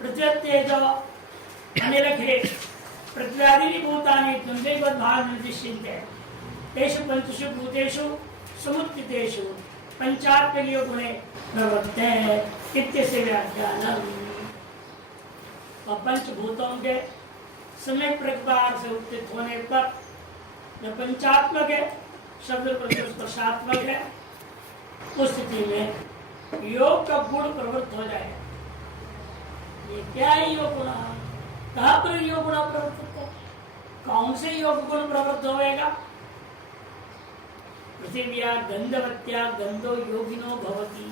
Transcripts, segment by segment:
पृथ्वी तेजो अनिलखे पृथ्व्यादीनि भूतानि द्वन्द्वैवद्भावेन निर्दिश्यन्ते तेषु पंचषु भूतेषु समुत्थितेषु पंचात्मकीय गुणे प्रवर्तते इत्यस्य व्याख्यानम्। और पंचभूतों के समय प्रकार से उत्थित होने पर जो पंचात्मक है, शब्द स्पर्शात्मक है, उस स्थिति में योग का गुण प्रवृत्त हो जाए। ये क्या है योग गुण? कहाँ पर योग गुण प्रवृत्त होता है? कौन से योग गुण प्रवृत्त होगा? पृथिव्या गंधवत्या गंधो योगिनो भवति।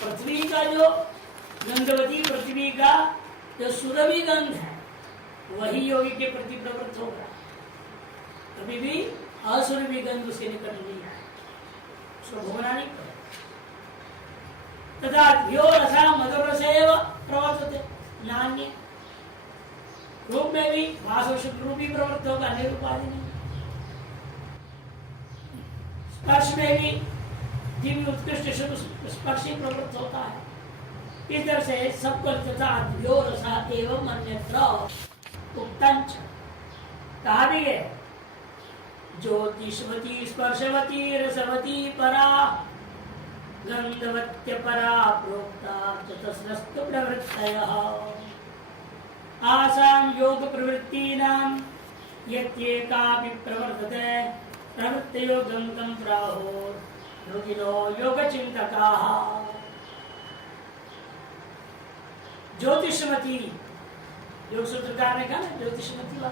पृथ्वी का जो गंधवती पृथ्वी का जो सुरभि गंध है वही योगी के प्रति प्रवृत्त होगा। कभी भी असुरभि गंध उसके निकट नहीं आए, उसको भोगना नहीं पड़े। तथा ध्यो रसा मधुर रसेव प्रवर्तते नान्य। रूप में भी वासव शुद्ध रूप ही प्रवृत्त होगा, अन्य उपाधि नहीं। स्पर्श में भी दिव्य उत्कृष्ट शुद्ध स्पर्श ही प्रवृत्त होता है। इस तरह से सबको तथा ध्यो रसा एवं अन्यत्र उक्तंच कहा भी है। ज्योतिषवती स्पर्शवती रसवती परा गंधवत्य परा प्रोक्ता चतस्रस्तु प्रवृत्तयः आसां योग प्रवृत्तीनां यत्येकापि प्रवर्तते प्रवृत्तयो गंधं प्राहो योगिनो योगचिन्तकाः। ज्योतिषमती योग सूत्रकार ने कहा ना, ज्योतिषमती वा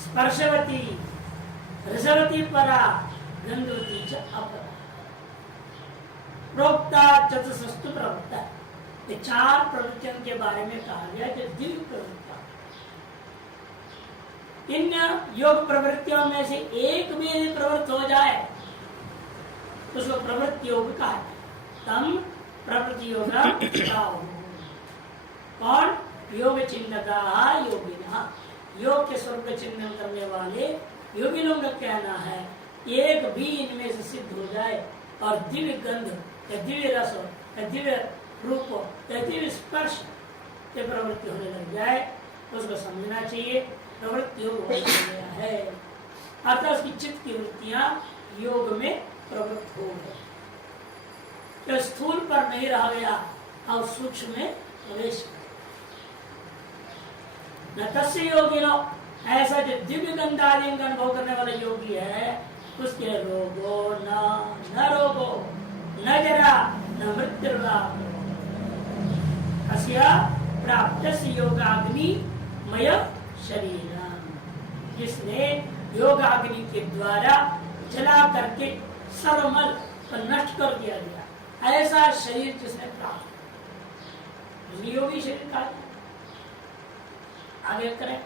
स्पर्शवती रसवती परा गंधवती च अपरा प्रोक्ता चतुष्टु प्रवृत्ता। ये चार प्रवृत्तियों के बारे में कहा गया जो दिव्य प्रवृत्ता। इन योग प्रवृत्तियों में से एक भी यदि प्रवृत्त हो जाए तो उसको प्रवृत्ति योग कहा है। तम प्रवृत्ति योग कौन? योग चिन्हका योगिना। योग के स्वरूप का चिन्हन करने वाले योगिनों का कहना है एक भी इनमें से सिद्ध हो जाए और दिव्य गंध या दिव्य रस या दिव्य रूप या दिव्य स्पर्श के प्रवृत्ति होने लग जाए उसको समझना चाहिए प्रवृत्ति योग हो गया है। अर्थात उसकी चित्त की वृत्तियां योग में प्रवृत्त हो गई, तो स्थूल पर नहीं रह गया और सूक्ष्म में प्रवेश कर। न तस्य योगिनो, ऐसा जो दिव्य गंधादि का अनुभव करने वाला योगी है उसके रोगो न रोगो न जरा न मृत्यु प्राप्त योगाग्नि मय शरीर, जिसने योगाग्नि के द्वारा जला करके सर्वमल पर नष्ट कर दिया गया ऐसा शरीर जिसने प्राप्त, योगी शरीर का। आगे करें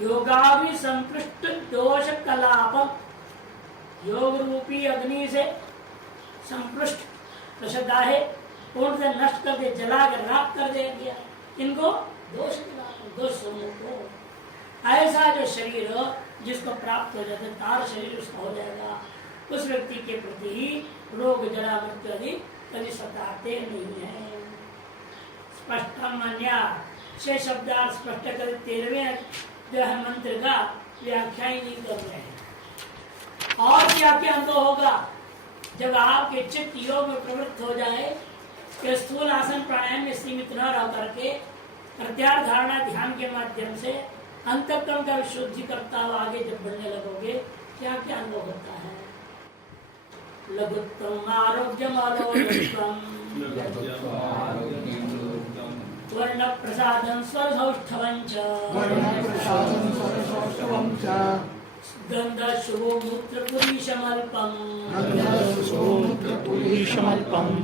योगाग्नि संपृष्ट दोष कलाप, योग रूपी अग्नि से संपृष्ट प्रशब्द है पूर्ण से नष्ट कर दे, जला कर राख कर दे दिया इनको दोष दोष समूह को। ऐसा जो शरीर जिसको प्राप्त हो जाता है तार शरीर उसका हो जाएगा, उस व्यक्ति के प्रति ही रोग जरा मृत्यु आदि कभी सताते नहीं है। स्पष्टम अन्या 6 शब्दार्थ स्पष्ट कर 13वें जो है मंत्र का व्याख्या ही नहीं कर रहे हैं। और क्या क्या अनुभव होगा जब आपके चित्त योग में प्रवृत्त हो जाए कि स्थूल आसन प्राणायाम में सीमित न रह करके प्रत्याहार धारणा ध्यान के माध्यम से अंतःकरण का शुद्धि करता हुआ आगे जब बढ़ने लगोगे क्या क्या अनुभव होता है। लघुत्तम आरोग्यम आरोग्यम वर्ण प्रसादं स्वरसौष्ठवं च गंध शुभो मूत्र पुरीशमल्पं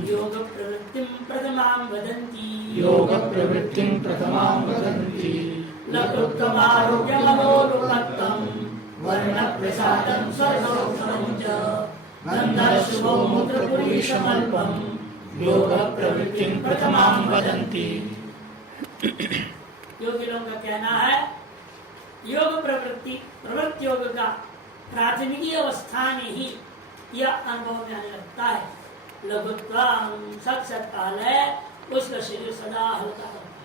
योग प्रवृत्तिं प्रथमां वदन्ति लघुत्तम आरोग्यमनोरुपत्तं वर्ण प्रसादं स्वरसौष्ठवं च गंध शुभो मूत्र पुरीशमल्पं योग प्रवृत्तिं प्रथमां वदन्ति। योगी लोगों का कहना है योग प्रवृत्ति योग का प्राथमिक अवस्था में ही यह अनुभव में आने लगता है। लघुत्व सत काल है उसका शरीर सदा हल्का रहता है।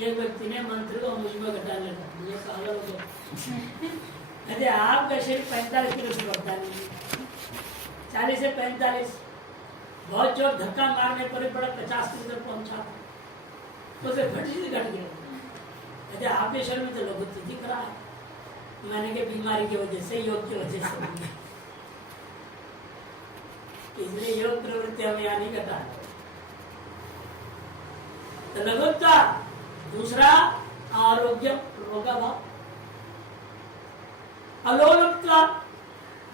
एक व्यक्ति ने मंत्र को मुझ में घटा लेगा, मुझे पागल हो गया। अरे आपका शरीर 45 किलो से बढ़ता नहीं, 40 से 45, बहुत जोर धक्का मारने पर बड़ा 50 किलो तक पहुंचा था, उसे घट गया। अरे आपके शरीर में तो लघुत्व दिख रहा है। मैंने कहा बीमारी की वजह से, योग की वजह से, इसलिए योग प्रवृत्ति हमें यहाँ नहीं घटा। तो लघुत्व, दूसरा आरोग्य, रोगाभाव, अलोलुप्त,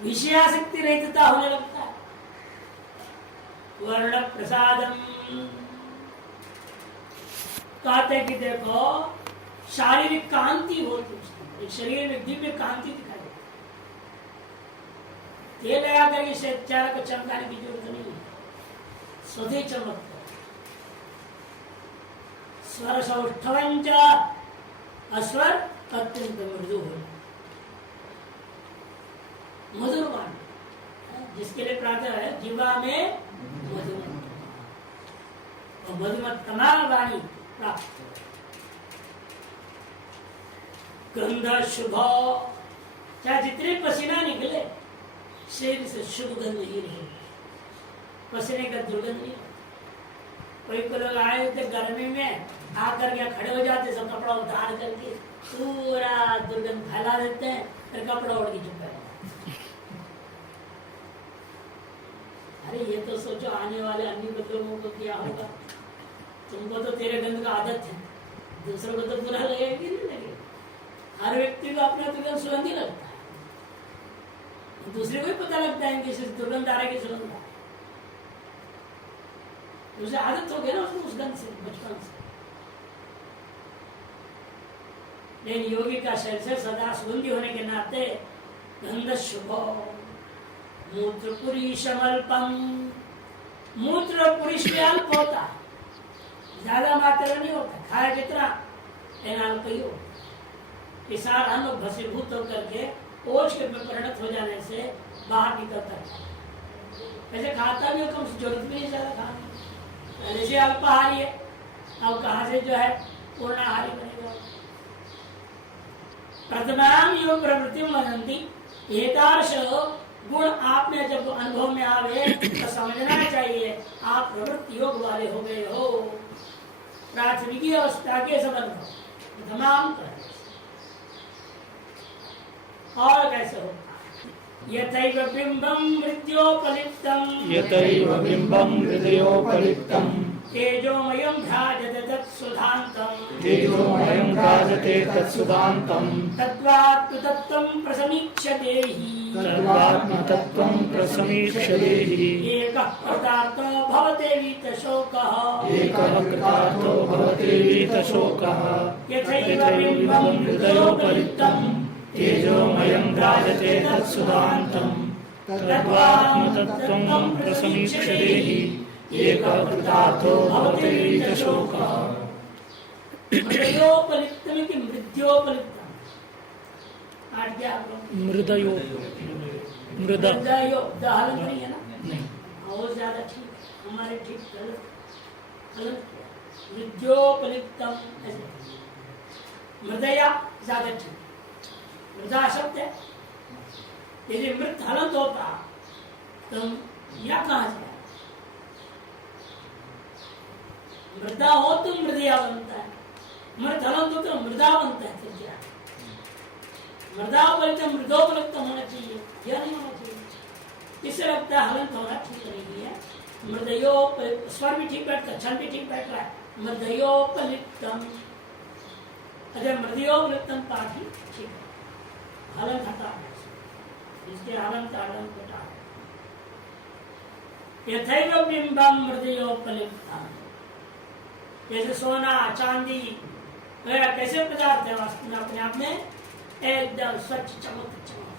विषयासक्ति रहितता होने लगता है। वर्ण प्रसादम, कहते कि देखो शारीरिक कांति होती है, एक शरीर में दिव्य कांति दिखाई देती है। तेल लगा करके चेहरे को चमकाने की जरूरत नहीं है, स्वतः चमकता है। स्वर सौष्ठवंच, अस्वर अत्यंत मृदु हो, मधुर वाणी, जिसके लिए प्रार्थना है जीवा में मधुर और मधुमत्तमा वाणी प्राप्त। गंध शुभ, चाहे जितने पसीना निकले शरीर से शुभ गंध ही रहे, पसीने का दुर्गंध नहीं। कोई को लोग आए थे गर्मी में, आकर के खड़े हो जाते, सब कपड़ा उतार करके पूरा दुर्गंध फैला देते हैं, फिर कपड़ा उड़ के चुप है। अरे ये तो सोचो आने वाले अन्य लोगों को क्या होगा। तुमको तो तेरे गंध का आदत है, दूसरों को तो बुरा लगेगा कि नहीं लगेगा। हर व्यक्ति को अपना दुर्गंध सुगंध ही लगता है, दूसरे को ही पता लगता है कि दुर्गंध आ रहा है कि सुगंध आ रहा है। उसे आदत हो गया ना उसको, उस गंध से बचपन से। लेकिन योगी का शरीर से सदा सुगंधी होने के नाते गंध शुभ, मूत्र पुरीशमल्पम, मूत्र पुरुष में अल्प होता है, ज्यादा मात्रा नहीं होता, खाया जितना अल्प ही होता। सारा अन्न भस्मीभूत होकर के ओष के परिणत हो जाने से बाहर निकलता है। ऐसे खाता भी हो, कम जरूरत भी नहीं ज्यादा खाने, पहले से अल्पाहारी है, अब कहाँ से जो है पूर्णाहारी बनेगा। प्रथमाम योग प्रवृत्ति मनंती, एतादृश गुण आप में जब अनुभव में आवे तो समझना चाहिए आप प्रवृत्ति योग वाले हो गए हो। प्राथमिक अवस्था के सब अनुभव प्रथमाम कर, और कैसे होता? यथैव बिंबं मृत्योपलिप्तं, यथैव बिंबं हृदयोपलिप्तं, तेजोमयं भ्राजते तत्सुधान्तं, तेजोमयं भ्राजते तत्सुधान्तं, तद्वात्मतत्त्वं प्रसमीक्ष्यतेहि, तद्वात्मतत्त्वं प्रसमीक्ष्यतेहि, एकः कृतार्थो भवते वीतशोकः, एकः कृतार्थो भवते वीतशोकः। यथैव बिंबं हृदयोपलिप्तं, तेजोमयं भ्राजते तत्सुधान्तं, तद्वात्मतत्त्वं प्रसमीक्ष्यतेहि, एकः कृतार्थो भवते वीतशोकः। हृदयोपलिप्तं की मृत्योपलिप्तं, आज क्या आप लोग मृदयो मृदा हृदयो दहलन नहीं है ना, नहीं, और ज्यादा ठीक, हमारे ठीक गलत गलत मृत्योपलिप्तं, मृदया ज्यादा ठीक, मृदा शब्द है। यदि मृत हलंत होता तो या कहां से मृदा हो तो मृदया बनता है, मृत हलंत हो तो मृदा बनता है। फिर क्या मृदा उपलिप्त मृदोपलिप्त होना चाहिए, यह नहीं होना चाहिए। इससे लगता है हलंत होना ठीक नहीं है। मृदयो स्वर भी ठीक बैठता है, छंद भी ठीक बैठ रहा है। मृदयोपलिप्तम, अगर मृदयोपलिप्तम पाठ ही ठीक है, हलन हटा है, इसके हलन का हलन घटा है। यथैव बिंबं हृदयोपलिप्तं, जैसे सोना चांदी वगैरह कैसे पदार्थ है वास्तव में अपने आप में एकदम स्वच्छ चमक चमक,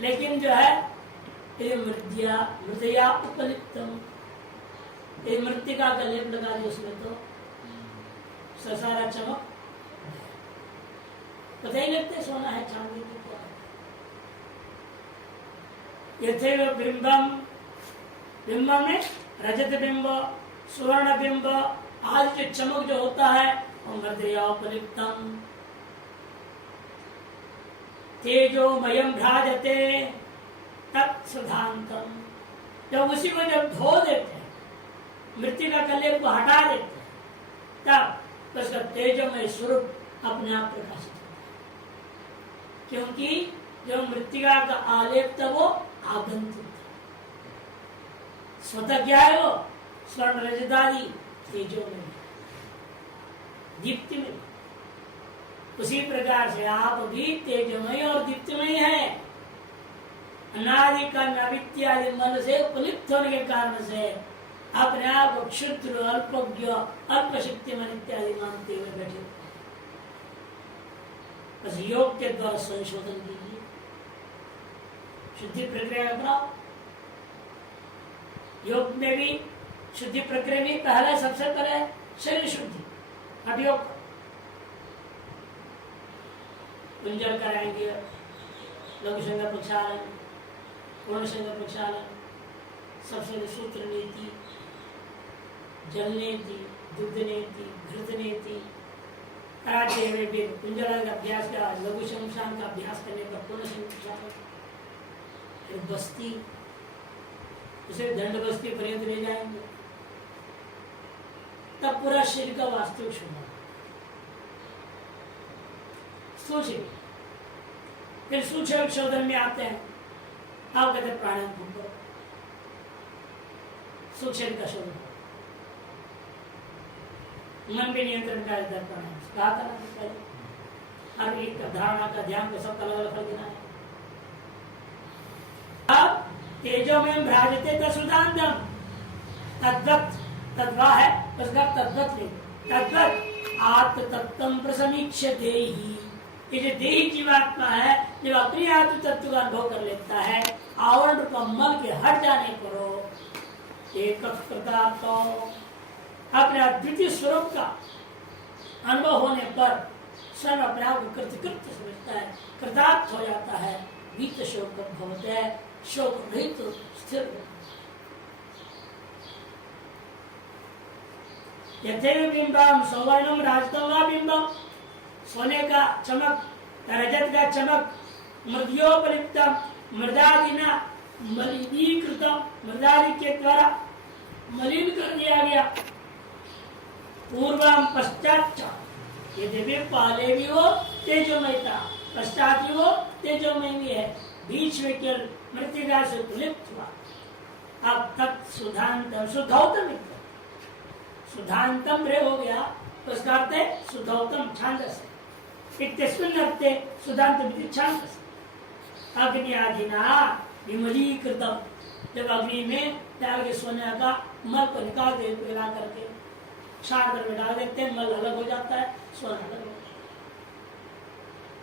लेकिन जो है ये मृदया उपलिप्तम, ये मृतिका का लेप लगा दिया उसमें तो सारा चमक पता ही लगते सोना है चांदी की क्या। यथेव बिंबम, बिंबम में रजत बिंब, स्वर्ण बिंब आदि जो चमक जो होता है वो मृदयोपलिप्तम तेजोमयम भ्राजते तत्सुधांतम। जब उसी को जब धो देते हैं, मृत्यु का कलेप को हटा देते हैं, तब उसका तेजोमय स्वरूप अपने आप प्रकाशित होता है। क्योंकि जो मृतिका का आलेप था वो आगंतुक था, स्वतः क्या है वो स्वर्ण रजतादि तेजोमय दीप्ति में। उसी प्रकार से आप भी तेजमय और दीप्तिमय है। अनादि का नवित्यादि मन से उपलिप्त होने के कारण से अपने आप को क्षुद्र, अल्पज्ञ, अल्पशक्ति मन इत्यादि मानते हुए बैठे। बस योग के द्वारा संशोधन कीजिए, शुद्धि प्रक्रिया अपनाओ। योग में भी शुद्धि प्रक्रिया में पहले सबसे पहले शरीर शुद्धि, हठयोग कुंजल कराएंगे, लघु संग प्रक्षालन, पूर्ण संग प्रक्षालन, सबसे सूत्र नीति, जल नीति, दुग्ध नीति, घृत नीति कराते हुए भी कुंजल का अभ्यास का, लघु शमशान का अभ्यास करने का पूर्ण संग प्रक्षालन, फिर बस्ती, उसे दंड बस्ती पर्यंत ले जाएंगे, तब पूरा शरीर का वास्तविक शुभ। सोचिए, फिर सूक्ष्म शोधन में आते हैं, आप कहते हैं प्राणायाम करो, सूक्ष्म का शोधन, मन पे नियंत्रण का प्राणायाम कहा था ना, हर एक धारणा का ध्यान को सब अलग अलग कर देना है। अब तेजो में भ्राजते तत्सुधांतम, तद्वत् तद्वा है उसका तद्वत् ले, तद्वत् आत्म तत्वम प्रसमीक्ष्यते ही। ये जो देही जीवात्मा है, जब अपने आत्म तत्व का अनुभव कर लेता है, आवरण रूप मल के हट जाने पर एक अपने अद्वितीय स्वरूप का अनुभव होने पर स्वयं अपने आप को कृतकृत्य समझता है, कृतार्थ हो जाता है, वीत शोक भवते है, शोक रहित तो स्थिर। यथेव बिंबम सौवर्णम राजतम वा बिंबम, सोने का चमक, रजत का चमक, मृदयोपलिप्तम, मृदादिना मलिनीकृतम, मृदादि के द्वारा मलिन कर दिया गया, पूर्वम पश्चात, यद्यपि पहले भी वो तेजोमय था, पश्चात भी वो तेजोमय भी है, बीच में केवल मृतिका से उपलिप्त हुआ। अब तक सुधांतम, शुद्धौतम, सुधांतम रे हो गया, उसका अर्थ है शुद्धौतम छांदस, इत्यस्मिन् अर्थे सुधांतम छांदस। अग्नि आदिना विमलीकृतम, जब अग्नि में डाल के सोने का मल को निकाल दे, मिला करके क्षार में डाल देते हैं, मल अलग हो जाता है, सोना अलग हो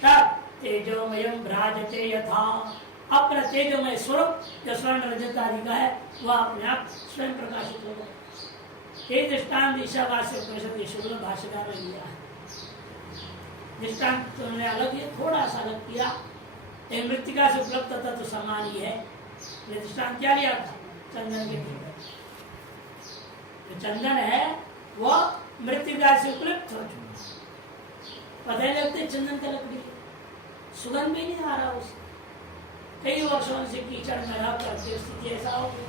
जाता है। तेजोमयम भ्राजते यथा, अपना तेजोमय स्वरूप जो स्वर्ण रजत आदि का है वह अपने आप स्वयं प्रकाशित होगा। ये दृष्टांत ईशावास्य उपनिषद शुक्ल भाष्यकार ने लिया है। दृष्टांत तुमने अलग ही थोड़ा सा अलग किया, मृतिका से उपलब्ध था तो समान ही है। दृष्टांत क्या लिया था? चंदन के जो चंदन है वह मृतिका से उपलब्ध हो चुका, पता ही लगते चंदन का लकड़ी, सुगंध भी नहीं आ रहा उसे, कई वर्षों से कीचड़ में रह करके स्थिति ऐसा हो गया।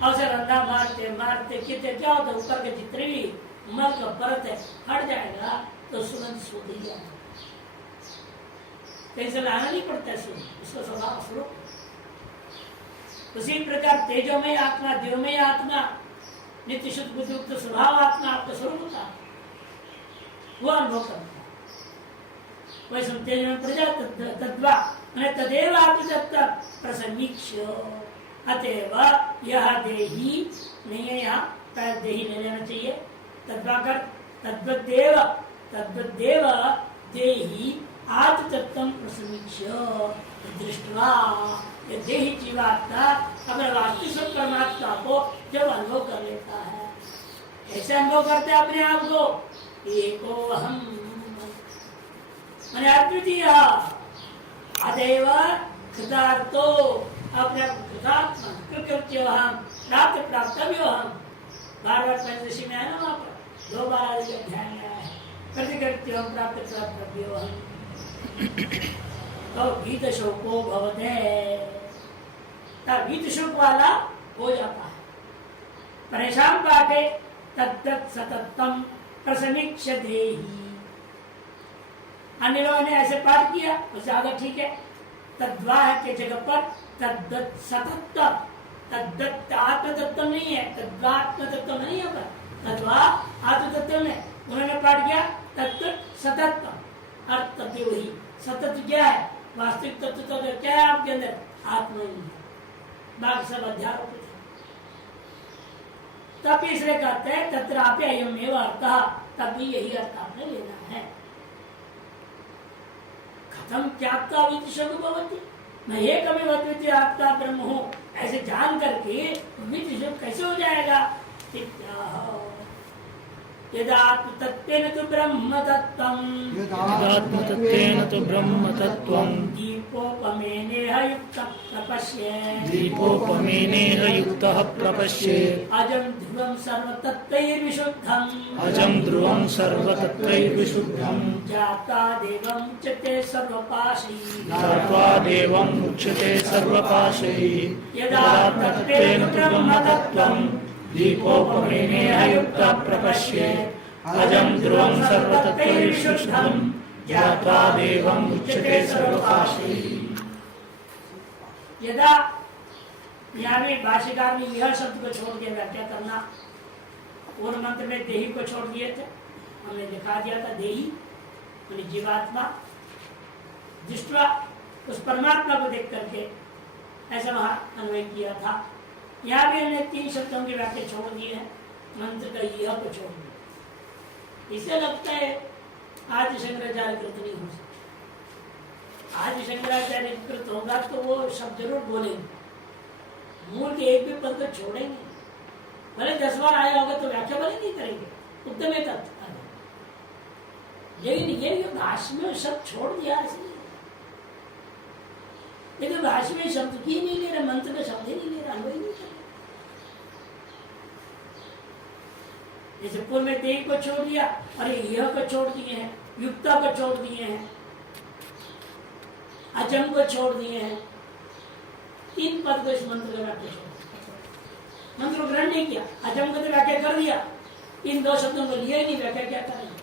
अवसर रंधा मारते मारते कितने क्या होता है, ऊपर के जितने भी मल का परत है हट जाएगा तो सुगंध सूख ही जाएगा, कहीं से लाना नहीं पड़ता है सुगंध, उसका स्वभाव स्वरूप। उसी प्रकार तेजोमय आत्मा, देवमय आत्मा, नित्य शुद्ध बुद्धियुक्त स्वभाव आत्मा आपका स्वरूप होता है, वो अनुभव करता है। वैसे तेज में प्रजा तद्वा तदेव आत्मतत्व प्रसमीक्ष्य, अतएव यह देही नहीं है, यहाँ पैर देही ले लेना चाहिए, तद्वाकर तद्वदेव तद्वदेव देही आत्मतत्व प्रसमीक्ष्य दृष्टवा, ये देही जीवात्मा अपने वास्तविक परमात्मा को जब अनुभव कर लेता है, कैसे अनुभव करते अपने आप को? एको अहम मैंने अद्वितीय, अतएव कृतार्थो अपने कृतात्मा कृत्य हम प्राप्त प्राप्तव्यो हम बार बार पंचदशी में है ना वहां पर 2 बार आदि अध्याय में आया है कृत्य हम प्राप्त प्राप्तव्यो हम तो गीत शोको भवते तब गीत शोक वाला हो जाता है परेशान पाठे तद्दत् सततम प्रसमीक्षते अन्य लोगों ने ऐसे पाठ किया वो ज्यादा ठीक है तद्वाह के जगह पर तद्दत् सतत तद्दत् आत्म तत्व नहीं है तद्वा आत्म तत्व नहीं है तद्वा आत्म तत्व में उन्होंने पाठ किया तद्दत् सतत अर्थ तत्व वही सतत क्या है वास्तविक तत्व तो क्या है आपके अंदर आत्मा ही है बाकी सब अध्यारोपित है तब इसलिए कहते हैं तत्रापि अयम एव अर्थः तब भी यही अर्थ आपने लेना है खत्म त्यागता वित्त भवती मैं एक अभी आपका ब्रह्म हूं ऐसे जान करके वित्त कैसे हो जाएगा यदात्मतत्वेन तु ब्रह्म तत्त्वम् यदात्मतत्वेन तु ब्रह्म तत्त्वम् दीपोपमेनेह युक्तः प्रपश्येत् दीपोपमेनेह युक्तः प्रपश्येत् अजं ध्रुवं सर्वतत्त्वैर्विशुद्धम् अजं ध्रुवं सर्वतत्त्वैर्विशुद्धम् जाता देवं च ते सर्वपाशैः ज्ञात्वा देवम् उच्यते सर्वपाशैः यदात्मतत्वेन तु ब्रह्म तत्त्वम् दीपोपमेनेह युक्तः प्रपश्येत् अजं ध्रुवं सर्वतत्त्वैर्विशुद्धम् ज्ञात्वा देवम् उच्यते सर्वपाशैः यदा यहाँ में भाष्यकार ने यह शब्द को छोड़ दिया व्याख्या करना पूर्व मंत्र में देही को छोड़ दिए थे हमने दिखा दिया था देही यानी जीवात्मा दृष्टवा उस परमात्मा को देख करके ऐसा वहां अन्वय किया था यहाँ भी हमने 3 शब्दों की व्याख्या छोड़ दी है मंत्र का यह को छोड़ दिया इसे लगता है आज शंकराचार्य कृत नहीं हो सकता आज शंकराचार्य कृत होगा तो वो शब्द जरूर बोलेंगे मूल के एक भी पद को छोड़ेंगे भले 10 बार आया होगा तो व्याख्या भले नहीं करेंगे उत्तम एक लेकिन ये भाष्य में शब्द छोड़ दिया इसलिए ये तो भाष्य में शब्द की नहीं ले रहा मंत्र का शब्द ही नहीं ले रहा अन्वय नहीं कर जैसे पूर्व में देह को छोड़ दिया और यह को छोड़ दिए हैं युक्ता को छोड़ दिए हैं अजम को छोड़ दिए हैं 3 पद को इस मंत्र का व्याख्या छोड़ मंत्र को ग्रहण नहीं किया अजम को तो व्याख्या कर दिया इन 2 शब्दों को लिया ही नहीं व्याख्या क्या करेंगे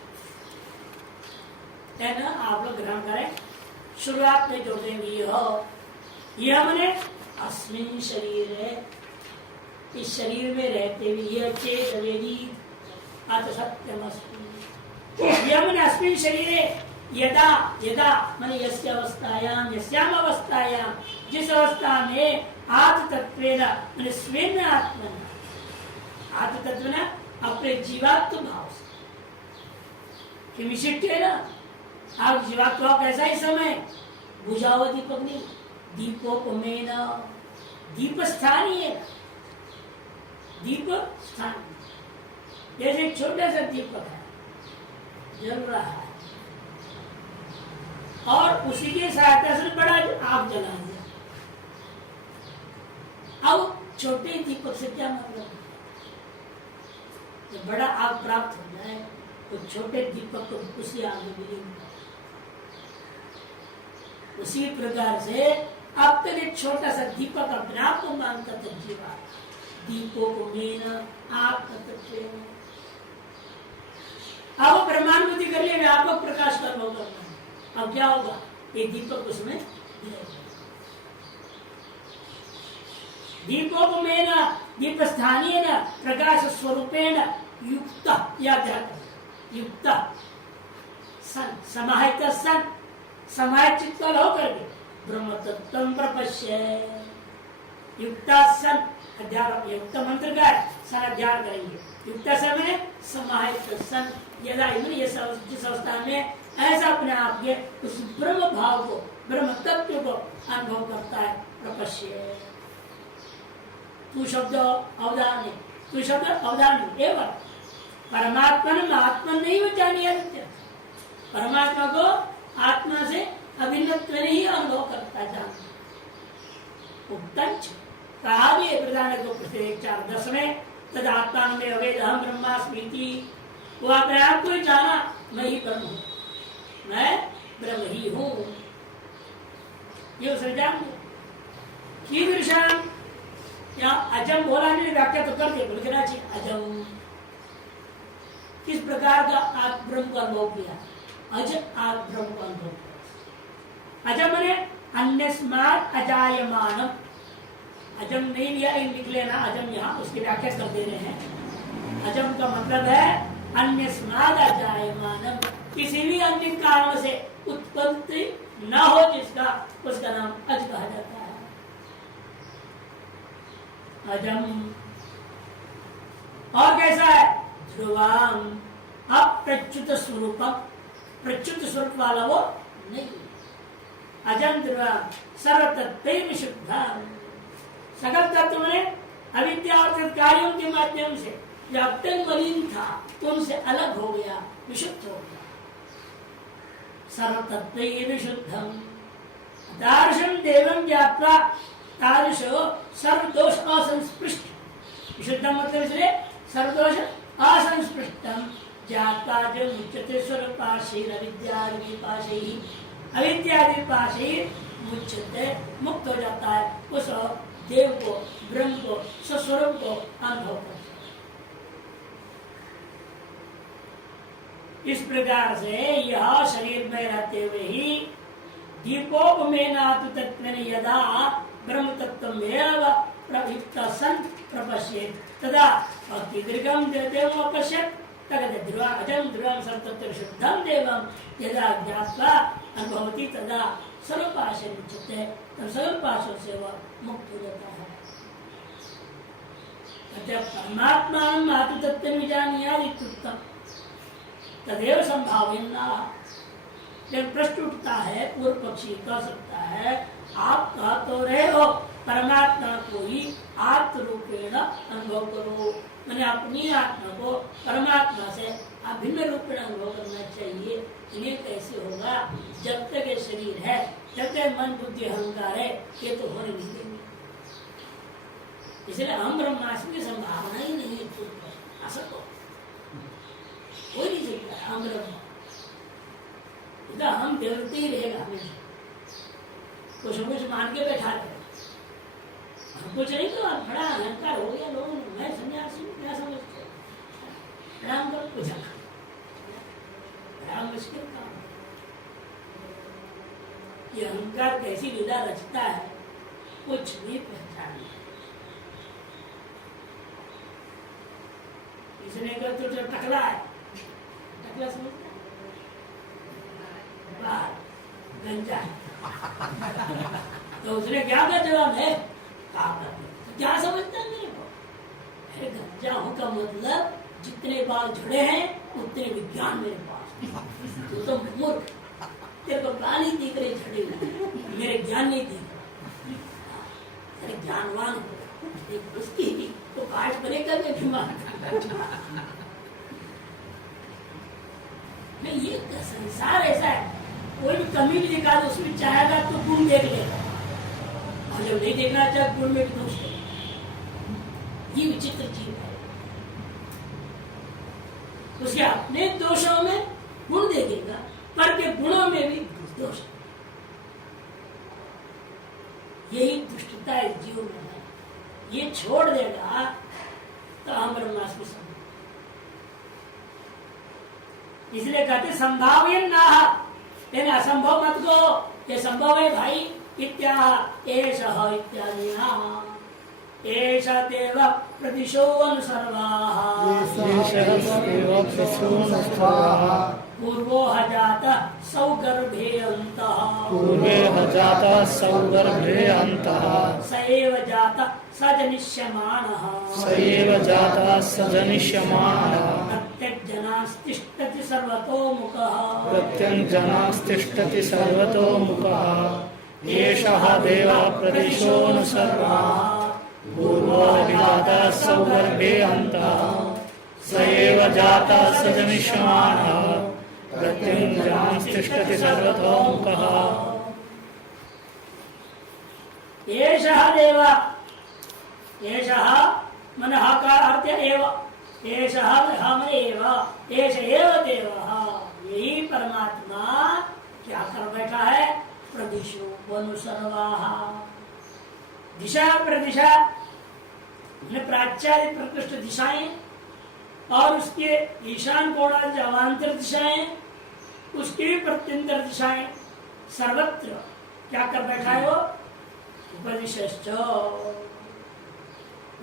है ना आप लोग ग्रहण करें शुरुआत में जोड़ देंगे यह मैंने अस्मिन शरीर है इस शरीर में रहते हुए यह चेत वेदी अत सत्यमस्ति यह मैंने अस्मिन शरीर है यदा यदा मैंने यस्य अवस्थायाम यस्याम अवस्थायाम जिस अवस्था में आत्म तत्वेन मैंने स्वेन आत्मा आत्म तत्व न अपने जीवात्म भाव से विशिष्ट है ना आप जीवात्मा कैसा ही समय बुझाओ दीपक नहीं दीपोपमेन दीप स्थानीय दीप स्थान जैसे एक छोटा सा दीपक है जल रहा है और उसी की सहायता से बड़ा आग जला दिया अब छोटे दीपक से क्या मतलब जब बड़ा आग प्राप्त हो जाए तो छोटे दीपक को उसी आग में मिलेंगे उसी प्रकार से अब तक एक छोटा सा दीपक अपने आप को मानता था जीवा दीपों को मेन आप अब ब्रह्मानुभूति कर लिया व्यापक प्रकाश कर्म होगा अब क्या होगा ये दीपक उसमें दीपों में न दीप स्थानीय न प्रकाश स्वरूपेण युक्त या युक्त सन समाहित सन समाहित चित्त होकर के ब्रह्म तत्व प्रपश्य युक्त सन अध्यारोप युक्त मंत्र का सन अध्यार करेंगे युक्त समय समाहित सन यदा जिस अवस्था में ऐसा अपने आप के उस ब्रह्म भाव को ब्रह्म तत्व को अनुभव करता है प्रपश्य तू शब्द अवधान तू शब्द अवधान एवं परमात्मा आत्मा नहीं हो जानिए परमात्मा को आत्मा से अभिन्नत्व नहीं अनुभव करता जानता उक्तंच कहा भी है प्रधान को प्रत्येक 4:10 में तदात्मा में अवेद हम ब्रह्मास्मि। वो अपने आप को ही जाना मैं ही ब्रह्म हूं, मैं ब्रह्म ही हूं, ये उसने जान लिया। कीदृशाम यहाँ अजम बोला नहीं, व्याख्या तो करके बोल के चाहिए अजम किस प्रकार का आप ब्रह्म का अनुभव किया, अज आप ब्रह्म का अनुभव किया। अजम ने अन्यस्मात् अजायमानम, अजम नहीं लिया लिख लेना, अजम यहाँ उसकी व्याख्या कर दे रहे हैं। अजम का मतलब है अन्यस्मात् अजायमानम, किसी भी अन्य कारण से उत्पत्ति न हो जिसका, उसका नाम अज कहा जाता है। अजम और कैसा है, ध्रुवम अप्रच्युत स्वरूपम, प्रच्युत स्वरूप वाला वो नहीं। अजम ध्रुवम सर्वतत्व शुद्धम, सकल तत्व में अविद्या और कार्यों के माध्यम से जो अब तक मलिन था उनसे अलग हो गया, विशुद्ध हो गया। सर्वतत्व विशुद्धम दार्शम देवम व्याप्ता तादृशो सर्वदोष असंस्पृष्ट। विशुद्धम मतलब इसलिए सर्वदोष असंस्पृष्टम जाता जो मुच्यते स्वरूपाशीर अविद्यादि पाशे, अविद्यादि पाशे मुच्यते, मुक्त हो जाता है, उस देव को, ब्रह्म को, स्वस्वरूप को अनुभव करता है। इस प्रकार से यह शरीर में रहते हुए ही दीपोपमेनातु तत्वेन यदा ब्रह्म तत्त्वमेव प्रयुक्त सन प्रपश्येत् तदा भक्तिदीर्घम देवम् अपश्यत् तगद ध्रुवा अजं ध्रुवं सर्वतत्व शुद्धं देवं यदा ज्ञात्वा अनुभवति तदा सर्वपाशे मुच्यते, तब सर्वपाशों से वह मुक्त हो जाता है। जब परमात्मा मातु तत्व विजानीयादित्युक्तम तदेव संभावना। जब प्रश्न उठता है, पूर्व पक्षी कह सकता है आप कह तो रहे हो परमात्मा को ही आत्म रूपेण अनुभव करो, मैंने अपनी आत्मा को परमात्मा से अभिन्न रूपेण अनुभव करना चाहिए। इन्हें कैसे होगा, जब तक ये शरीर है, जब तक मन बुद्धि अहंकार है, ये तो होने नहीं देंगे। इसलिए हम ब्रह्मास्मि की संभावना ही नहीं है, असत हो कोई नहीं सकता। हम ब्रह्म हम देवते ही रहेगा हमेशा, कुछ मान के बैठा रहे, हम कुछ नहीं तो बड़ा अहंकार हो गया लोगों ने, मैं सन्यासी हूँ क्या समझते राम का पूछा, राम मुश्किल काम। ये अहंकार कैसी लीला रचता है कुछ भी पहचान नहीं। इसने कहा तो जो टकला है, टकला समझता है बाहर गंजा है तो उसने क्या का जवाब है क्या समझता है मेरे को, अरे गंजा हूं का मतलब जितने बाल झड़े हैं उतने विज्ञान मेरे पास। तो मूर्ख, तेरे को बाल ही दिख रहे झड़े हुए, मेरे ज्ञान नहीं दिख रहा। अरे ज्ञानवान उसकी तो काट बनेगा मैं बीमार। ये संसार ऐसा है, कोई भी कमी भी दिखा दो उसमें चाहेगा तो गुण देख लेगा, और जब नहीं देखना चाहे गुण में भी दोष है। ये विचित्र जीव है, उसके अपने दोषों में गुण देखेगा पर के गुणों में भी दोष। यही दुष्टता है जीव में है, ये छोड़ देगा तो हम ब्रह्मास्मि समझ। इसलिए कहते संभाव्य ना, लेकिन असंभव मत को, ये संभव है भाई इत्याह एषः इत्यादि एष देव प्रतिशो अनुसर्वाः पूर्वो हजातः सौगर्भे अन्तः स एव जातः स जनिष्यमाणः प्रत्यग्जनास्तिष्ठति सर्वतोमुखः एषः देवः प्रतिशोऽनुसर्वाः पूर्वो जातः सौगर्भे अन्तः स एव जातः स जनिष्यमाणः प्रत्यग्जनास्तिष्ठति सर्वतोमुखः। एष एषः देव, एषः मन ह का अर्थ एव, एषः हम एव, एष एव देवः। यही परमात्मा क्या कर बैठा है? प्रदिशो वनु सर्वाः, दिशा प्रदिशा, प्राच्यादि प्रकृष्ट दिशाएं और उसके ईशान कोणादि अवान्तर दिशाएं, उसकी भी प्रत्यंतर दिशाएं, सर्वत्र क्या कर बैठा है वो? उपदिशश्च,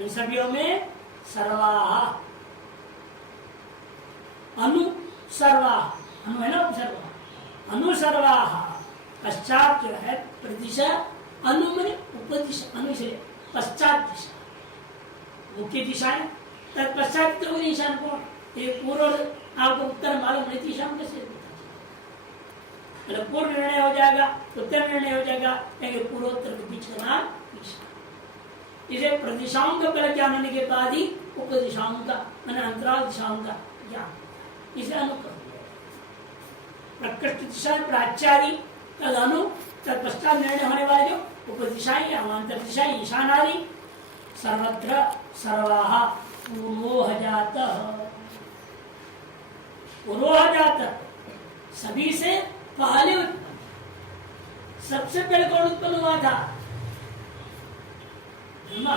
इन सभियों में सर्वाः, अनु सर्वाः, अनु है ना उपसर्वा, अनु सर्वाः, पश्चात जो है प्रदिशा, अनु मने उपदिशा, अनु से पश्चात दिशा, मुख्य दिशाएं, तत्पश्चात तो ईशान कोण, ये पूर्व आपको उत्तर मालूम नहीं, ईशान कैसे मतलब पूर्व निर्णय हो जाएगा, उत्तर निर्णय हो जाएगा, लेकिन पूर्वोत्तर के बीच का नाम ईशान। इसे प्रदिशाओं का पहले ज्ञान होने के बाद ही उपदिशाओं का मैंने अंतराल दिशाओं का ज्ञान, इसे अनुक्रम प्रकृष्ट दिशा प्राच्यादि तद अनु, तत्पश्चात निर्णय होने वाले जो उपदिशाएं अवान्तर दिशाएं ईशान आदि, सर्वत्र सर्वाः पूर्वोह जातः, पूर्वोह जातः सभी से पहले उत्पन्न, सबसे पहले कौन उत्पन्न हुआ था? ब्रह्मा।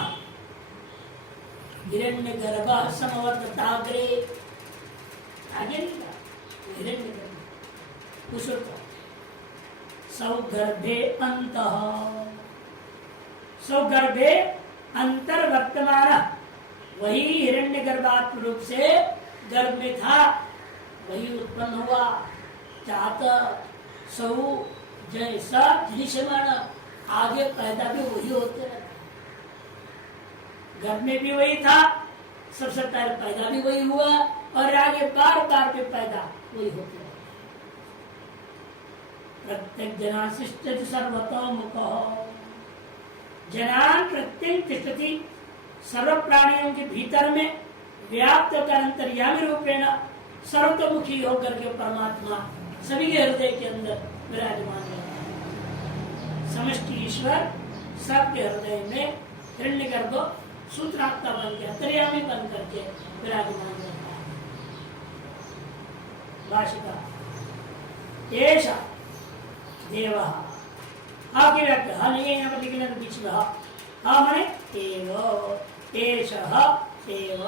हिरण्यगर्भः समवर्तताग्रे, आगे नहीं था हिरण्यगर्भ, उस सौगर्भे अंतः, सौगर्भे अंतर्वर्तमान, वही हिरण्यगर्भात्म रूप से गर्भ में था, वही उत्पन्न हुआ। जात सौ जैसा दृश्यमान, आगे पैदा भी वही होते रहे, गर्भ में भी वही था, सबसे पहले पैदा भी वही हुआ और आगे बार बार भी पैदा वही होते रहे। प्रत्येक जनाशिष्ट सर्वतोमुख, जनान प्रत्येक तिष्ठति, सर्व प्राणियों के भीतर में व्याप्त होकर अंतर्यामी रूपेण सर्वतोमुखी होकर के परमात्मा सभी के हृदय के अंदर विराजमान है। समष्टि ईश्वर सबके हृदय में हिरण्यगर्भ सूत्रात्मा बन के अंतर्यामी बन करके विराजमान रहता है। भाषिका एष देवः, आपकी व्याख्या हाँ नहीं है, यहाँ पर लिखने के बीच में हाँ माने एव, एषः एव,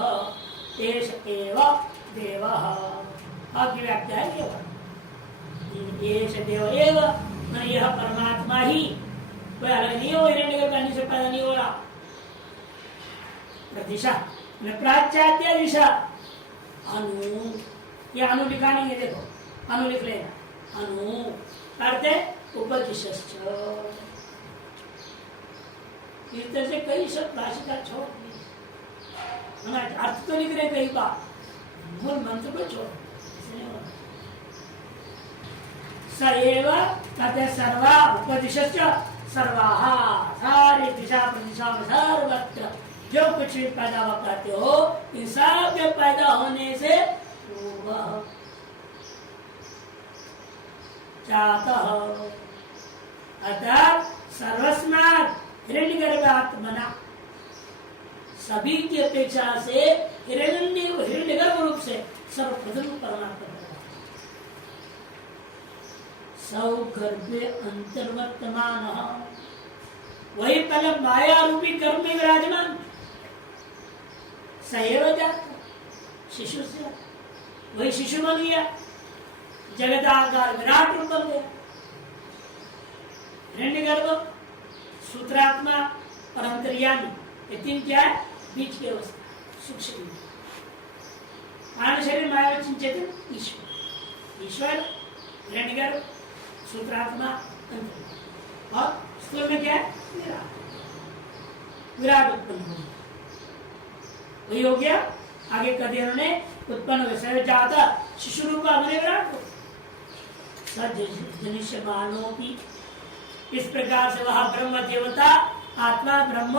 एष एव देवः, आपकी व्याख्या है केवल एष देव एव, माने यह परमात्मा ही, कोई अलग नहीं हो, हिरण्यगर्भ कहने से पैदा नहीं हो रहा। प्रदिशा प्राच्याद्य दिशा, अनु, ये अनु लिखा नहीं है, देखो अनु लिख लेना, अनु अर्थ उपदिशश्च, इस तरह से कई शब्द भाषिका छोड़ दिए, अर्थ तो लिख रहे कई बार, मूल मंत्र को छोड़ सएव कहते सर्वा उपदिशश्च सर्वाः, सारी दिशा प्रदिशा में सर्वत्र जो कुछ भी पैदा हुआ करते हो, इन सब के पैदा होने से पूर्व जातः, अर्थात सर्वस्मात् हिरण्यगर्भात्मना, सभी की अपेक्षा से हिरण्यगर्भ रूप से सर्वप्रथम परमात्मा सौगर्भे अंतर्वर्तमान, वही पहले माया रूपी गर्भ में विराजमान, सएव जात, शिशु से वही शिशु बन गया, जगदाकार विराट रूप बन गया। हिरण्यगर्भ, सूत्रात्मा और अंतर्यामी, ये तीन क्या है? बीच की अवस्था, सूक्ष्म शरीर माया चेतन ईश्वर, ईश्वर हिरण्यगर्भ सूत्रात्मा और स्थूल में क्या है? विराट उत्पन्न हो, वही हो गया। आगे कदे उन्होंने उत्पन्न हो जाता शिशु रूप अपने विराट को सदृश्यमानोपि, इस प्रकार से वह ब्रह्म देवता आत्मा ब्रह्म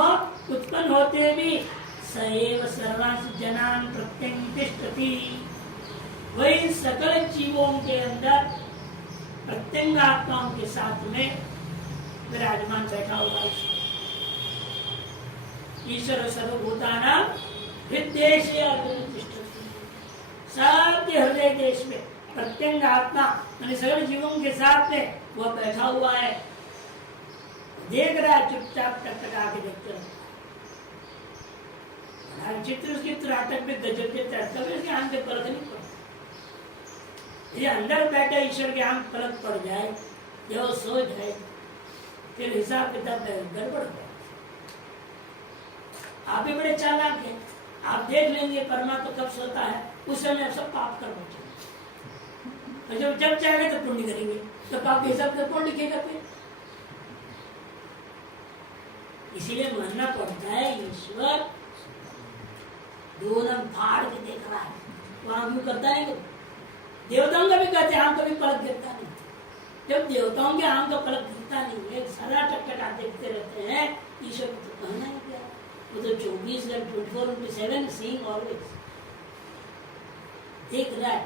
उत्पन्न होते भी सएव सर्वांश जनान प्रत्यंतिष्ठति, वही सकल जीवों के अंदर प्रत्यंग आत्माओं के साथ में विराजमान बैठा हुआ ईश्वर सर्वभूतानां हृदयेषु तिष्ठति। सबके हृदय देश में प्रत्यंग आत्मा यानी सगल जीवों के साथ में वह बैठा हुआ है, देख रहा है, चुपचाप टकटका के देखते रहता है। चित्र उसकी त्राटक में गजब के तड़का में उसके आंख से पलक नहीं पड़ती। ये अंदर बैठे ईश्वर के आंख पलक पड़ जाए, ये वो सो जाए, फिर हिसाब किताब गड़बड़ हो। आप भी बड़े चालाक हैं, आप देख लेंगे परमात्मा कब सोता है, उस समय सब पाप कर बचेंगे, और जब चाहेंगे तो पुण्य करेंगे, तो पाप के हिसाब से कौन लिखेगा फिर? इसीलिए मानना पड़ता है ईश्वर दोनों फाड़ के देख रहा है, वहां क्यों करता नहीं? देवताओं का भी कहते हैं आंख कभी पलक गिरता नहीं। जब देवताओं के आंख का पलक गिरता नहीं है, सदा टकटका देखते रहते हैं, ईश्वर को तो कहना ही क्या, वो तो 24/24/7 सीइंग ऑलवेज देख रहा है।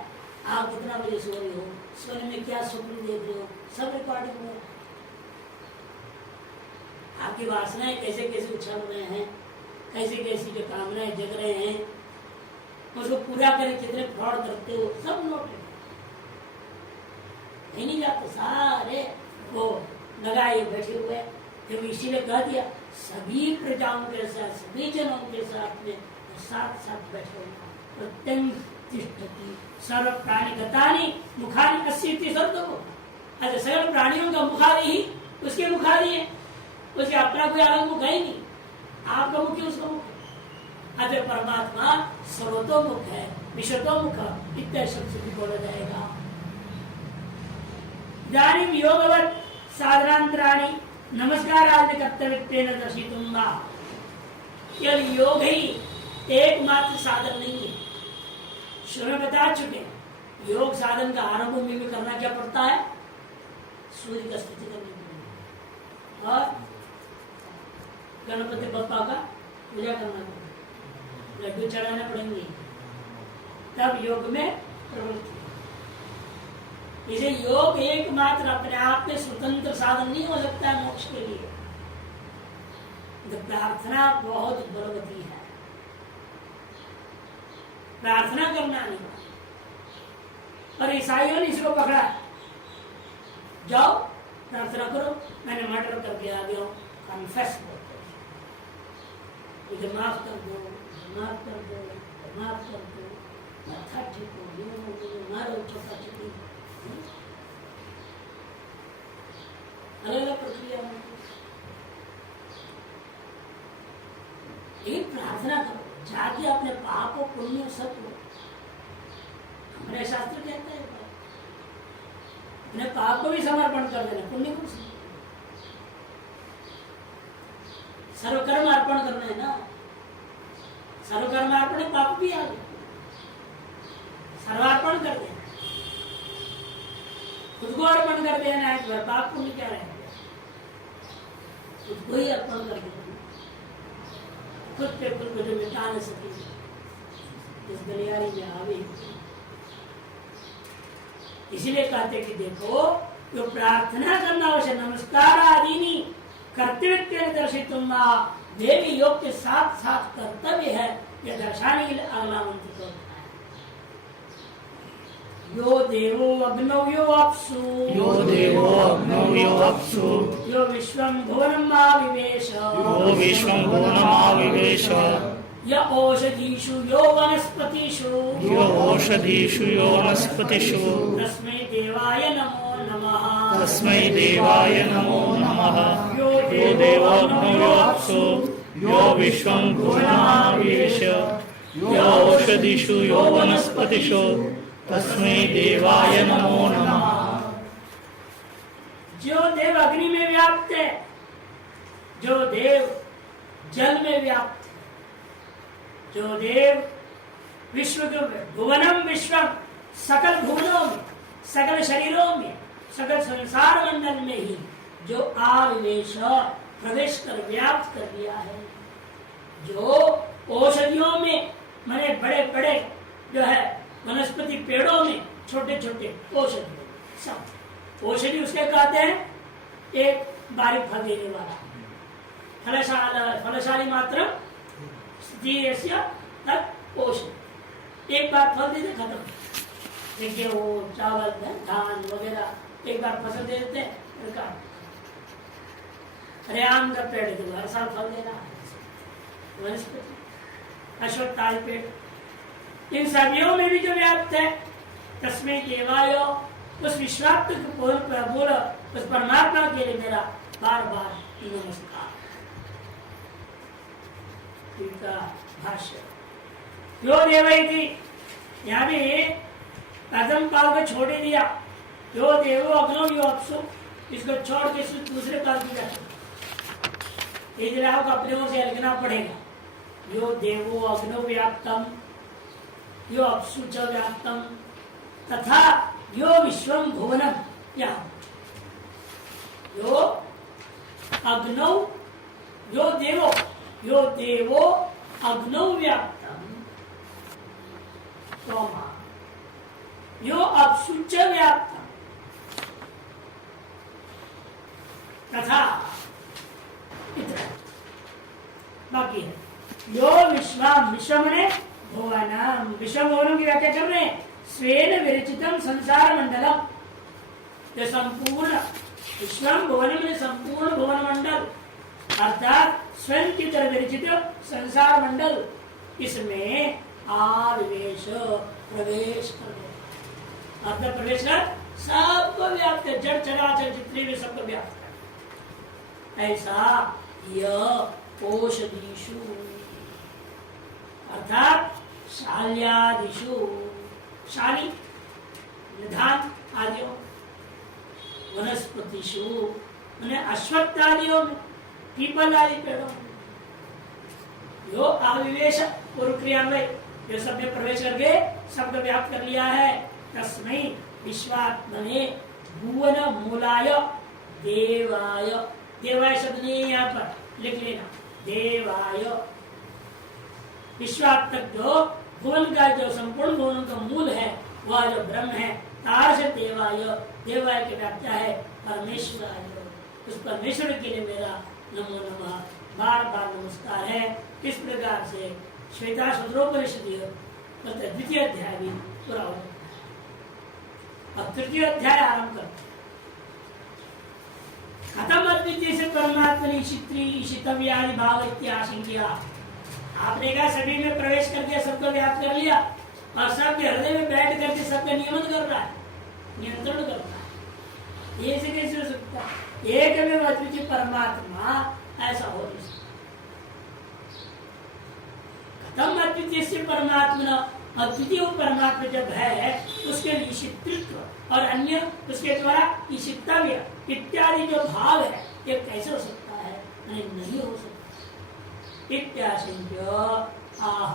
आप कितना बजे सो रहे हो, सोने में क्या स्वप्न देख रहे हो, सब रिकॉर्डिंग हो रहा है। आपकी वासनाएं कैसे कैसे उछल रहे हैं, कैसे कैसी जो कामनाएं जग रहे हैं, उसको पूरा करें, कितने फ्रॉड करते हो, सब नोट है। नहीं जाते सारे वो लगाए बैठे हुए। जब इसीलिए कह दिया सभी प्रजाओं के साथ, सभी जनों के साथ में साथ साथ बैठे हुए। प्रत्यंग तिष्ठति सर्व प्राणी गतानि मुखानि अस्ति सर्वतो। अच्छा, सगल प्राणियों का मुखारी ही उसके मुखारी है, उसके अपना कोई अलग मुख है नहीं। आपका मुख है, उसका मुख है। अतः परमात्मा सर्वतोमुख है, विश्वतोमुख, इत्यादि शब्द से भी बोला जाएगा। इदानीं योगवत् साधनांतराणि नमस्कारादि कर्तव्यत्वेन दर्शितुं वा। केवल योग ही एकमात्र साधन नहीं है। शुरू में बता चुके, योग साधन का आरंभ में भी करना क्या पड़ता है? सूर्य का स्तुति करनी पड़ेगी और गणपति बप्पा का पूजा करना पड़ेगा, लड्डू चढ़ाना पड़ेंगे, तब योग में प्रवृत्ति। इसे योग एकमात्र अपने आप में स्वतंत्र साधन नहीं हो सकता है मोक्ष के लिए। तो प्रार्थना बहुत बलवती है, प्रार्थना करना नहीं। और ईसाइयों ने इसको पकड़ा, जाओ प्रार्थना करो, मैंने मर्डर करके आ गया हूँ, कन्फेस मुझे माफ कर दो, माफ कर दो, माफ कर दो, माथा ठीक हो, मारो छोटा छोटी, अलग अलग प्रक्रिया। लेकिन प्रार्थना करो, जाके अपने पाप और पुण्य सब को, हमारे शास्त्र कहते हैं अपने पाप को भी समर्पण कर देना, पुण्य को सर्वकर्म अर्पण करना है ना। सर्वकर्म अर्पण, पाप भी आ गए, सर्वार्पण कर देना, खुद को अर्पण कर देना है, तो पाप पुण्य क्या रहेगा? खुद को ही अर्पण कर देना, खुद पे खुद को जो मिटा न सके इस गलियारी में आवे। इसीलिए कहते कि देखो, जो प्रार्थना करना आवश्यक, नमस्कार आदि नहीं कर्तव्य दर्शितुं वा, वे भी योग के साथ साथ कर्तव्य है, यह दर्शाने के लिए अगला मंत्र होता है। यो देवो अग्नौ यो अप्सु, यो देवो अग्नौ यो अप्सु, यो विश्वं भुवनम् आविवेश, यो विश्वं भुवनम् आविवेश, य ओषधीषु यो वनस्पतिषु, यो ओषधीषु यो वनस्पतिषु, तस्मै देवाय नमो नमः, तस्मै देवाय नमो नमः। यो देवो अग्नौ यो अप्सु, यो विश्वं भुवनम् आविवेश, यो ओषधीषु यो वनस्पतिषु, तस्मै देवाय नमो नमः। जो देव अग्नि में व्याप्त है, जो देव जल में व्याप्त है, जो देव विश्व के भुवनम विश्वम, सकल भुवनों में, सकल शरीरों में, सकल संसार मंडल में ही जो आविवेश प्रवेश कर व्याप्त कर दिया है, जो औषधियों में, माने बड़े बड़े जो है वनस्पति पेड़ों में, छोटे छोटे औषधि, सब औषधि उसके कहते हैं एक बारीक फल देने वाला, फलशाली मात्र जीयस्य तत् पोषण। एक बार फल दे दे खत्म। देखिए वो चावल धान वगैरह एक बार फसल दे देते हैं। अरे आम का पेड़ देखो हर साल फल दे रहा है, वनस्पति अश्वत्थादि पेड़ इन सभी में भी जो व्याप्त है। तस्मै देवाय उस विश्वात्म बोल उस परमात्मा के लिए मेरा बार बार नमस्कार। भाष्य यो देवैति, यहाँ भी प्रथम पाल को छोड़ ही दिया। यो देवो अग्नो यो अप्सु, इसको छोड़ के दूसरे पाल की जाती को अपने से लिखना पड़ेगा। यो देवो अग्नो व्याप्तम यो अप्सु च व्याप्तम तथा यो विश्वम भुवनम। यो अग्नौ यो देवो अग्नौ व्याप्तम यो अप्सु च व्याप्तम तथा बाकी है यो विश्वम, विश्व मने भुवनम, विश्व भुवनम की व्याख्या कर रहे हैं। स्वेन विरचितम संसार मंडलम, जो संपूर्ण विश्वम भुवनम में संपूर्ण भुवन मंडल अर्थात स्वयं की तरह विरचित संसार मंडल, इसमें आविवेश प्रवेश कर अर्थ प्रवेश कर सबको व्याप्त है। जड़ चराचर जितने भी सबको व्याप्त है। ऐसा यह औषधीषु अर्थात शाल्यादिषु, शाली निधान आदियों, वनस्पतिषु अश्वत्थ आदियों में, पीपल आदि पेड़ों में यो आविवेश पूर्व क्रिया में जो सब में प्रवेश करके शब्द व्याप्त कर लिया है। तस्मै विश्वात्मने भुवन मूलाय देवाय, देवाय शब्द नहीं है यहाँ पर, लिख लेना देवाय। विश्वात्मक जो भुवन का जो संपूर्ण भुवन का मूल है वह जो ब्रह्म है, तार से देवाय, देवाय की व्याख्या है परमेश्वराय। उस परमेश्वर के लिए मेरा नमो नमः बार बार नमस्कार है। इस प्रकार से श्वेता शूद्रोपनिषदीय द्वितीय अध्याय भी पूरा हो जाता है। अब तृतीय अध्याय आरंभ करते हैं। खत्म अद्वितीय से परमात्मा ईशितव्यादि भाव इत्याशंकिया। आपने कहा सभी में प्रवेश करके सबको व्याप्त कर लिया और सबके हृदय में बैठ करके सबका नियमन कर रहा है, नियंत्रण कर रहा है। ये से कैसे हो सकता है? एक में अद्वितीय परमात्मा ऐसा हो नहीं सकता। खत्म अद्वितीय से परमात्मा, अद्वितीय परमात्मा जब है उसके ईशितृत्व और अन्य उसके द्वारा ईशितव्य इत्यादि जो भाव है ये कैसे हो सकता है? नहीं हो सकता। इत्याशंक्य आह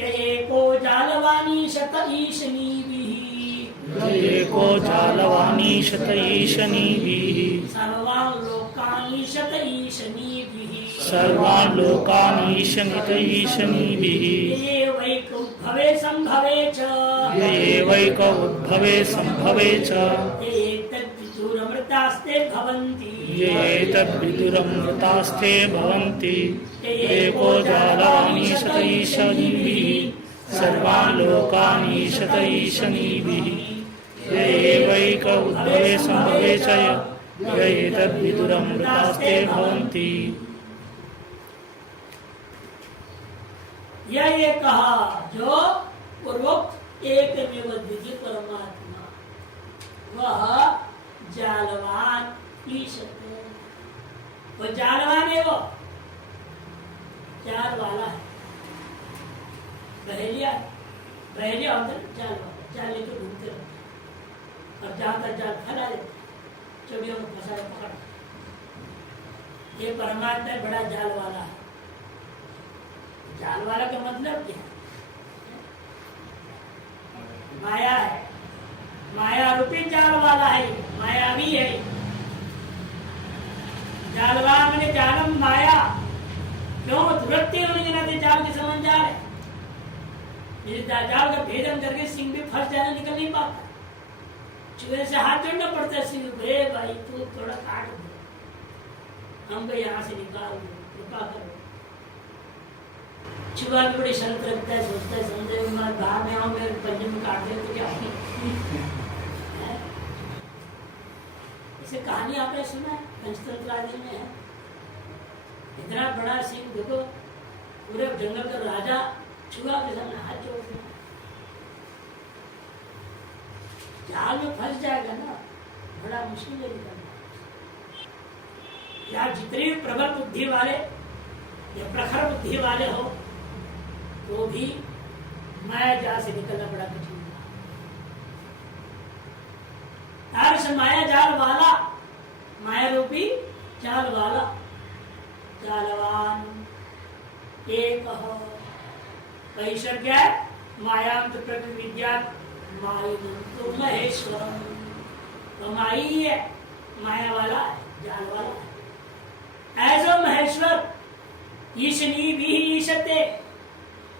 एको जालवानी शत ईशनीभिः, एको जालवानी शत ईशनीभिः, सर्वान् लोकान् ईशत ईशनीभिः, सर्वान् लोकान् ईशनित ईशनीभिः, ये वैक उद्भवे संभवे च, ये वैक उद्भवे संभवे च, ये तद्विदुरमृतास्ते भवन्ति, ये तद्विदुरमृतास्ते भवन्ति। एको जालवानी शत ईशनीभिः, सर्वान् लोकान् ईशत ईशनीभिः, ये वैक उद्भवे संभवे च, ये तद्विदुरमृतास्ते भवन्ति। ये कहा जो पूर्वोक्त एक द्वितीय परमात्मा वह जालवान ईशत, वो जालवान है, वो जाल वाला है, बहेलिया अंदर जाल वाला, जाल लेकर घूमते रहते और जहां तक जाल फैला देते चोटियों में फंसा पकड़। ये परमात्मा बड़ा जाल वाला है। जाल वाला का मतलब क्या है? माया है, माया रूपी जाल वाला है, मायावी है। जालवा मैंने जालम माया, क्यों दुरत्ते होने के नाते जाल के समझ जा रहे। जाल का भेदन करके सिंह भी फंस जाना, निकल नहीं पाता, चूहे से हाथ जोड़ना पड़ता है सिंह को, भाई तू थोड़ा काट दे, हमको यहाँ से निकाल दो, कृपा करो। छुआ भी बड़ी शर्त रखता है, सोचता है समझे मैं बाहर में आऊँ मेरे पंजे में काट दे तो क्या ऐसे कहानी आपने सुना है पंचतंत्र आदि में है। इतना बड़ा सिंह देखो, पूरे जंगल का राजा छुआ के सामने हाथ जोड़ दिया, जाल में फंस जाएगा ना, बड़ा मुश्किल है निकलना। या जितने भी प्रबल बुद्धि वाले या प्रखर बुद्धि वाले हो तो भी माया जाल से निकलना बड़ा कठिन है। माया जाल वाला, माया रूपी जाल वाला, जालवान एक कैसा क्या है, मायांत प्रविद्या तो महेश्वर, तो माई है, माया वाला है, जाल वाला है। ऐसा महेश्वर ईशनी भी ईशते,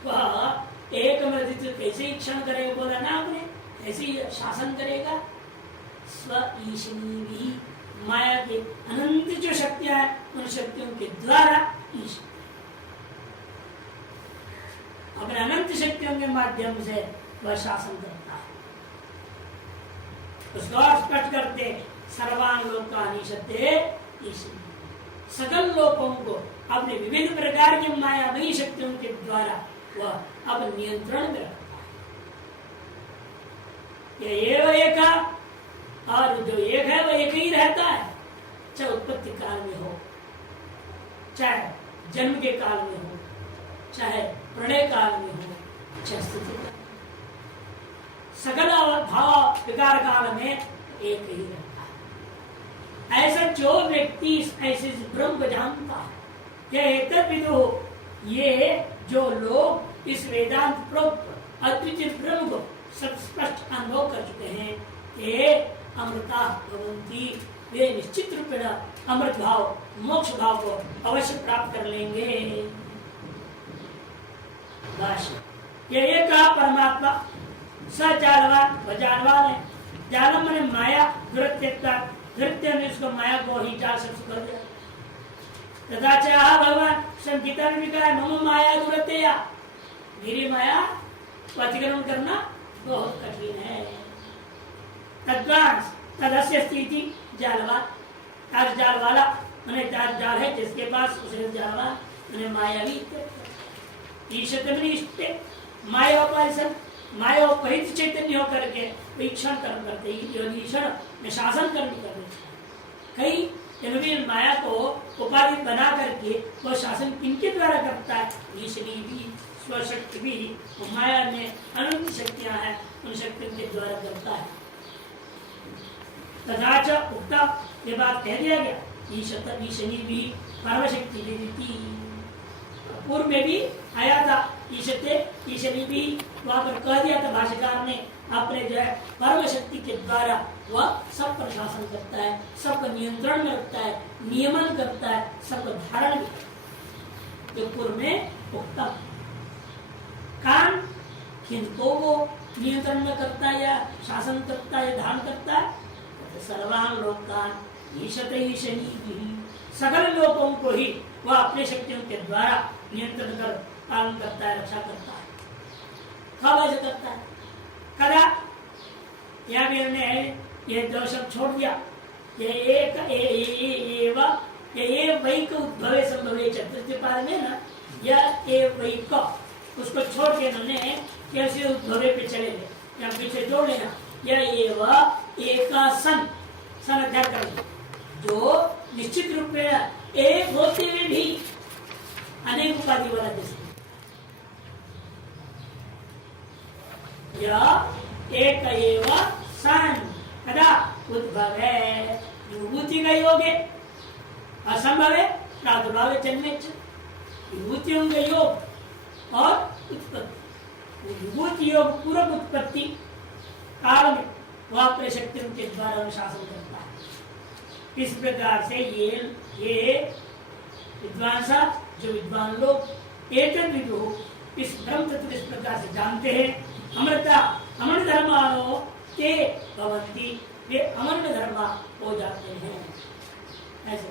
वह एक मृत्यु कैसे क्षण करेगा, बोला ना आपने, कैसे शासन करेगा। स्व ईशनी भी, माया के अनंत जो शक्तियां हैं उन शक्तियों के द्वारा ईश अपने अनंत शक्तियों के माध्यम से वह शासन करता है। उसको और स्पष्ट करते, सर्वान लोकानीशते ईशनी, सकल लोगों को अपने विभिन्न प्रकार की मायामयी शक्तियों के द्वारा वह अब नियंत्रण में रखता है। ये एक, और जो एक है वह एक ही रहता है, चाहे उत्पत्ति काल में हो, चाहे जन्म के काल में हो, चाहे प्रलय काल में हो, चाहे स्थिति काल, सकल भाव विकार काल में एक ही रहता है। ऐसा जो व्यक्ति ऐसे ब्रह्म को जानता है, ये जो लोग इस वेदांत प्रोक्त अद्वितीय ब्रह्म को सब स्पष्ट अनुभव कर चुके हैं, ये अमृता भवंती, वे निश्चित रूप में अमृत भाव मोक्ष भाव को अवश्य प्राप्त कर लेंगे। ये एक परमात्मा स जालवान, वह जालवान है। जालम मैंने माया दुरत्यता, दुरत्य ने उसको माया को ही जाल से कर दिया। तथा चाह भगवान संगीता में भी कहा मम माया दुरत्या, मेरी माया को अतिक्रमण करना बहुत कठिन है। तद्वांस तदस्य स्थिति जालवान, आज जाल वाला मैंने जाल है जिसके पास उसे जालवान मैंने माया भी माया परिषद, माया परित चैतन्य होकर के वीक्षण कर्म करते, ईक्षण में शासन करने करते। कई माया को उपाधि बना करके वह शासन किनके द्वारा करता है, ईश्वरी भी, स्वशक्ति भी, माया में अनंत शक्तियां हैं, उन शक्तियों के द्वारा करता है। तथा उक्ता, ये बात कह दिया गया, ईशनी भी परमशक्ति विदिति, पूर्व में भी आया था, ईशते ईशनी भी वहां पर कह दिया था भाष्यकार ने, अपने जो है परम शक्ति के द्वारा वह सब पर शासन करता है, सबको नियंत्रण में रखता है, नियमन करता है, सबको धारण भी करता है। जो पूर्व में उक्ता कान किनको वो नियंत्रण में करता है या शासन करता है, धारण करता है, सर्वान लोकान ईशते ईशनी भी, सकल लोगों को ही वह अपने शक्तियों के द्वारा नियंत्रण कर पालन करता है, रक्षा करता है। कब ऐसे करता है, कदा या मैंने ये दो शब्द छोड़ दिया, ये एक ये वैक उद्भवे संभवे चतुर्थी पाद में ना, यह ए वैक उसको छोड़ के इन्होंने कैसे उद्भवे पे चले गए, या पीछे जोड़ लेना, यह एक सन अध्ययन करेंगे, जो निश्चित रूप में एक होते हुए भी अनेक उपाधि वाला देश, यह एक सन कदा उद्भव है, विभूति का योग है, असंभव है, प्रादुर्भाव जन्मे, विभूतियों का योग और उत्पत्ति, विभूति योग पूर्व उत्पत्ति काल में वह अपने शक्तियों के द्वारा अनुशासन करता है। इस प्रकार से ये विद्वान जो विद्वान लोग एतद विदु इस ब्रह्म तत्व इस प्रकार से जानते हैं, अमृत धर्मानो ते भवन्ति, वे अमृत धर्मा हो जाते हैं। ऐसे